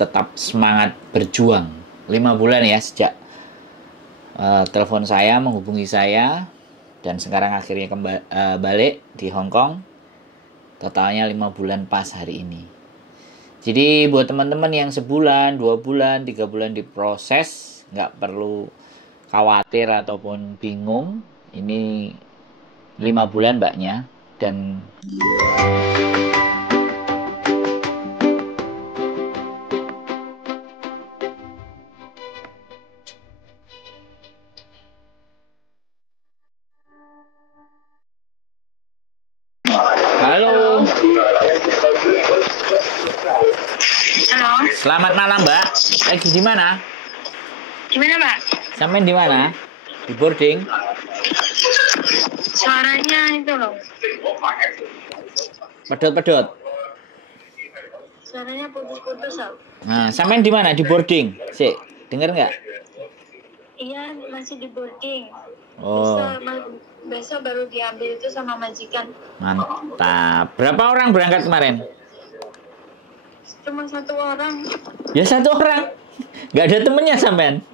tetap semangat berjuang. 5 bulan ya sejak telepon saya, menghubungi saya, dan sekarang akhirnya balik di Hong Kong. Totalnya 5 bulan pas hari ini. Jadi buat teman-teman yang sebulan, 2 bulan, 3 bulan diproses, nggak perlu khawatir ataupun bingung. Ini 5 bulan mbaknya. Dan halo. Halo. Selamat malam, Mbak. Lagi di mana? Gimana, Mbak? Sampai di mana? Di boarding? Suaranya itu loh. Pedot-pedot. Suaranya putus-putus, loh. Nah, sampai di mana? Di boarding? Sik, denger nggak? Iya, masih di boarding. Oh, Besok baru diambil itu sama majikan. mantap. Berapa orang berangkat kemarin? Cuma 1 orang. Ya 1 orang. Nggak ada temennya sampean?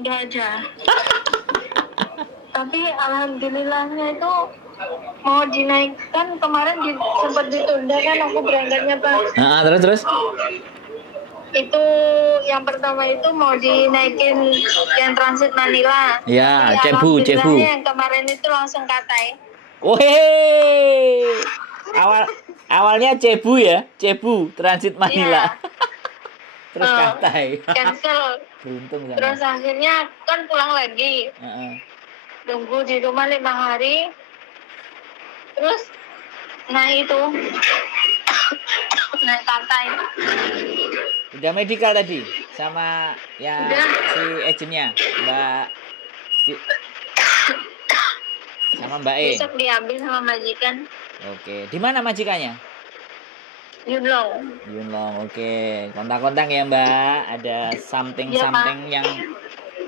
Nggak ada. Tapi alhamdulillahnya itu mau dinaikkan kemarin sempat ditunda kan aku berangkatnya, Pak. Nah, terus? Itu yang pertama itu mau dinaikin yang transit Manila. Ya, Tapi Cebu. alhamdulillahnya yang kemarin itu langsung katai. Wih, awalnya Cebu ya, Cebu transit Manila. Iya. Terus katai. Cancel. Beruntung sama. Terus akhirnya kan pulang lagi. Tunggu di rumah 5 hari. Terus naik katai. Udah medical tadi sama yang Udah. si agentnya, sama Mbak E. Besok diambil sama majikan. Oke, di mana majikannya? Yunlong. Oke. Kontak-kontak ya Mbak. Ada something yang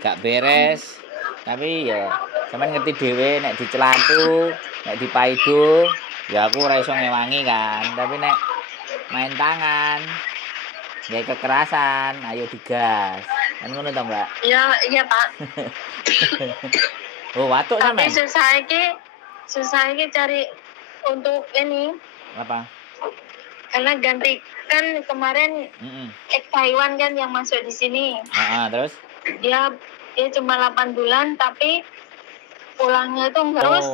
gak beres. Tapi ya, sampean ngerti dhewe nek dicelatu, nek dipaido, ya aku ora iso ngewangi kan. Tapi nek main tangan, ya kekerasan, ayo digas. Kan ngono to, Mbak? Iya, Pak. Oh, watuk Tapi sampean. susah iki cari untuk ini. Apa? Karena ganti kan kemarin Taiwan kan yang masuk di sini. Terus? Dia cuma 8 bulan tapi pulangnya itu terus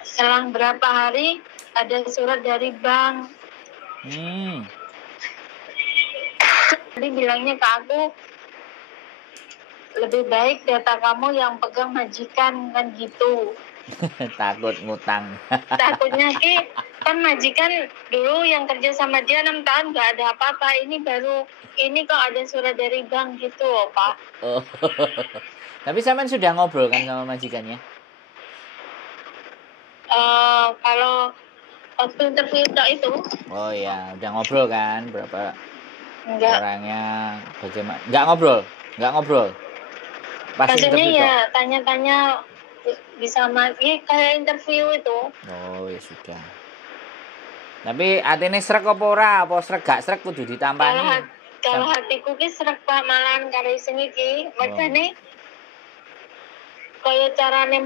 selang berapa hari ada surat dari bank. Jadi bilangnya ke aku lebih baik data kamu yang pegang majikan kan gitu. Takut ngutang. Takutnya kan majikan dulu yang kerja sama dia 6 tahun nggak ada apa-apa. Ini kok ada surat dari bank gitu loh, Pak. Oh. Tapi sampean sudah ngobrol kan sama majikannya? Kalau waktu interview itu. Oh iya, udah ngobrol kan berapa Enggak. orangnya, bagaimana? Enggak ngobrol. Pas Maksudnya interview ya tanya-tanya bisa kayak interview itu. Oh ya sudah. Tapi atine srek apa ora? Apa srek gak srek kudu ditampani? Kalau hatiku ki srek Pak malahan karo sing iki. Makane kaya carane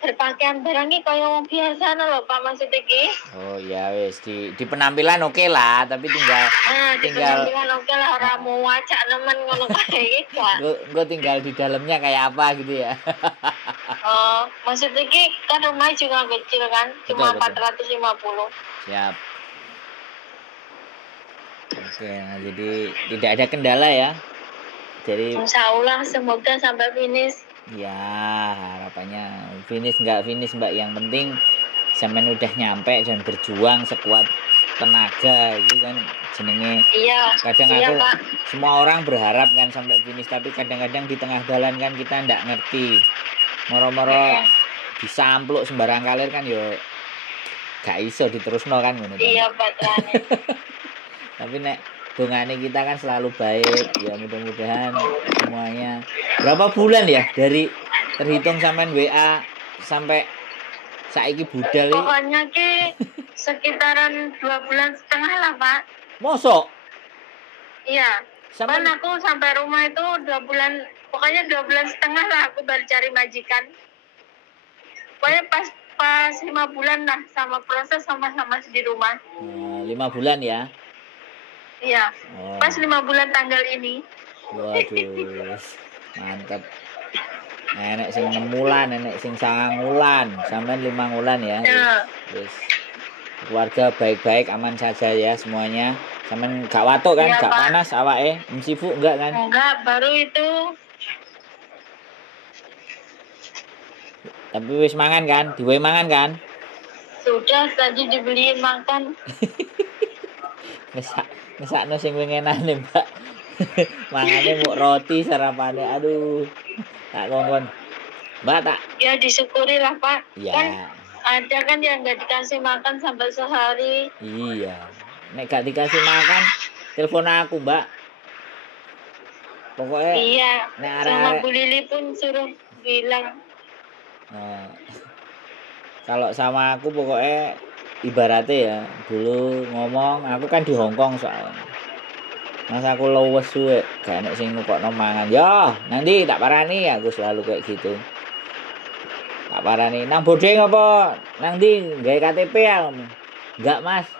berpakaian barang ki kaya wong biasa lho Pak maksud iki. Oh ya wis di penampilan oke lah, tapi tinggal Di penampilan oke lah ora mau wajak nemen ngono kae iki. Gue tinggal di dalamnya kayak apa gitu ya. Maksud iki kan rumah juga kecil kan, cuma Betul. 450. Siap. Oke, nah jadi tidak ada kendala ya. Jadi Insyaallah semoga sampai finish. Ya, harapannya finish nggak finish Mbak, yang penting sampean udah nyampe dan berjuang sekuat tenaga itu kan jenenge. Iya. Kadang iya, aku Pak. semua orang berharap kan sampai finish, tapi kadang-kadang di tengah jalan kan kita ndak ngerti. Moro-moro disampluk sembarang kalir kan yo gak iso diterusno kan ngono. Iya, Pak. Tapi nek dongane kita kan selalu baik ya, mudah-mudahan semuanya. Berapa bulan ya dari terhitung sampean WA sampai saiki budal iki? Pokoknya sekitaran 2,5 bulan lah Pak. Mosok? Iya. Sama Kan aku sampai rumah itu 2 bulan, pokoknya 2 bulan setengah lah aku baru cari majikan. Pokoknya pas 5 bulan lah sama proses sama-sama di rumah. 5 bulan ya? Iya. Oh. Pas 5 bulan tanggal ini. Waduh, mantep. Nenek sing 6 bulan, nenek sing 9 bulan, sampean 5 bulan ya. Terus keluarga baik-baik, aman saja ya semuanya. Sampean gak watuk kan, Iya, gak Pak. panas awake, sibuk enggak kan? Enggak, baru itu. Tapi wis mangan kan, diwehi mangan kan? Sudah tadi dibeliin makan. Ngesakno sing wingenane, Mbak. Mangane muk roti sarapane. Aduh. Tak kongkon. Mbak tak. Ya disyukuri lah, Pak. Iya. Kan ada kan yang nggak dikasih makan sampai sehari. Iya. Nek gak dikasih makan, telepon aku, Mbak. Pokoknya Iya. nek Sama Bu Lili pun suruh bilang. Kalau sama aku pokoknya ibaratnya ya, dulu ngomong, aku kan di Hongkong soalnya. Mas aku lowes suwe, gak enak sing nukokno mangan. Yo, nanti tak parani, aku selalu kayak gitu. Tak parani, nang bodeng apa? Nanti gawe KTP ya. Enggak, Mas.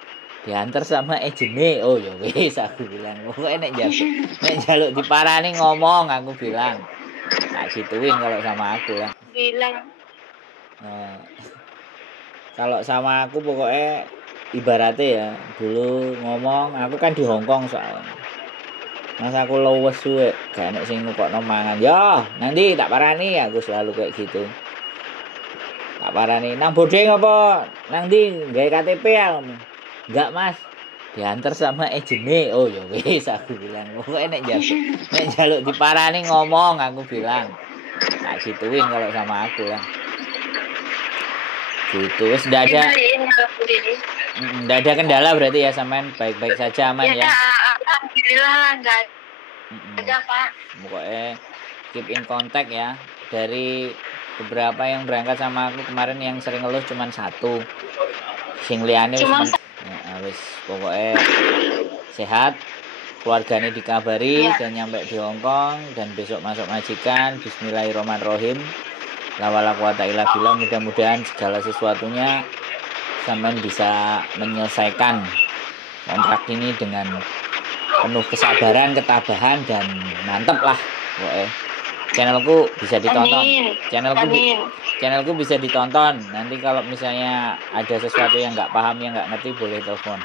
Diantar sama ejene. Oh ya wis aku bilang. Pokoknya nek jaluk diparani ngomong, aku bilang. Tak gituin kalau sama aku ya. Bilang. Kalau sama aku pokoknya ibaratnya ya, dulu ngomong, aku kan di Hongkong soalnya. Mas aku lowes suwe, gak enak sing nukokno mangan. Yo, nanti tak parani, aku selalu kayak gitu. Tak parani, nang bodeng apa? Nanti gawe KTP ya. Enggak, Mas. Diantar sama ejene. Oh ya wis aku bilang. Pokoknya nek jaluk diparani ngomong, aku bilang. Tak gituin kalau sama aku ya. Gitu, wis ndak ada. Ndak ada kendala berarti ya, sampean baik-baik saja, aman ya. Alhamdulillah lah, enggak ada, Pak. Pokoknya keep in contact ya. Dari beberapa yang berangkat sama aku kemarin yang sering ngeluh cuma 1. Sing liyane wis pokoknya sehat. Keluarganya dikabari dan nyampe di Hongkong dan besok masuk majikan. Bismillahirrahmanirrahim. La wala quwata illa billah. Mudah-mudahan segala sesuatunya sampean bisa menyelesaikan kontrak ini dengan penuh kesabaran, ketabahan, dan mantep lah. Pokoknya channelku bisa ditonton. Channelku bisa ditonton. Nanti kalau misalnya ada sesuatu yang nggak paham, yang nggak ngerti, boleh telepon.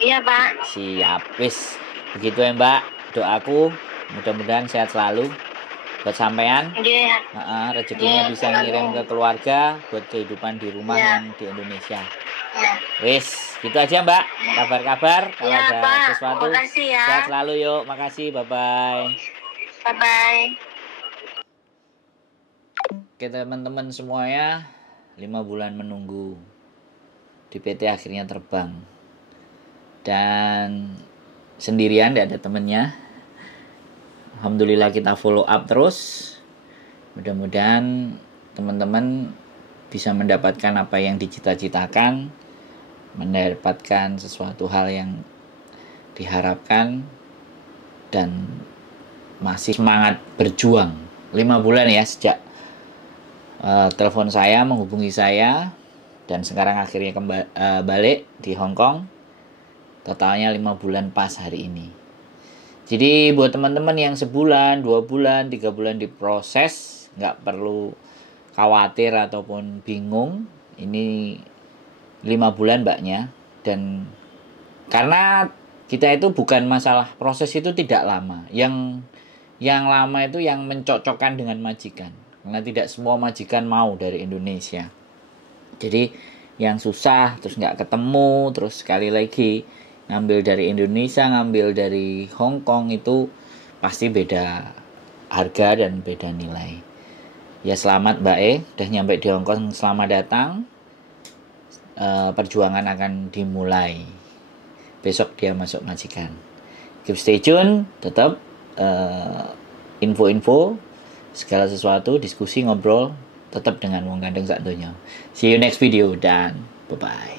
Iya, Pak. Siap, wis. Begitu ya, Mbak. Doaku mudah-mudahan sehat selalu buat sampean. Rezekinya bisa ngirim ke keluarga buat kehidupan di rumah yang di Indonesia. Wis, gitu aja, Mbak. Kabar-kabar kalau ada Pak. sesuatu. Makasih ya. Sehat selalu yuk. Makasih, bye-bye. Bye-bye. Oke, teman-teman semuanya, 5 bulan menunggu. DPT akhirnya terbang. Dan sendirian, tidak ada temennya. Alhamdulillah kita follow up terus. Mudah-mudahan teman-teman bisa mendapatkan apa yang dicita-citakan, mendapatkan sesuatu hal yang diharapkan, dan masih semangat berjuang. 5 bulan ya sejak telepon saya, menghubungi saya, dan sekarang akhirnya balik di Hongkong. Totalnya 5 bulan pas hari ini. Jadi buat teman-teman yang sebulan, 2 bulan, 3 bulan diproses, nggak perlu khawatir ataupun bingung. Ini 5 bulan mbaknya. Dan karena kita itu bukan masalah proses itu tidak lama. Yang lama itu yang mencocokkan dengan majikan. Karena tidak semua majikan mau dari Indonesia. Jadi yang susah, terus nggak ketemu, terus sekali lagi ngambil dari Indonesia, ngambil dari Hong Kong itu pasti beda harga dan beda nilai. Ya selamat Mbak udah nyampe di Hong Kong, selamat datang. Perjuangan akan dimulai. Besok dia masuk majikan. Keep stay tune, tetap info-info, segala sesuatu, diskusi, ngobrol, tetap dengan Wong Gandeng Sak Donya. See you next video dan bye-bye.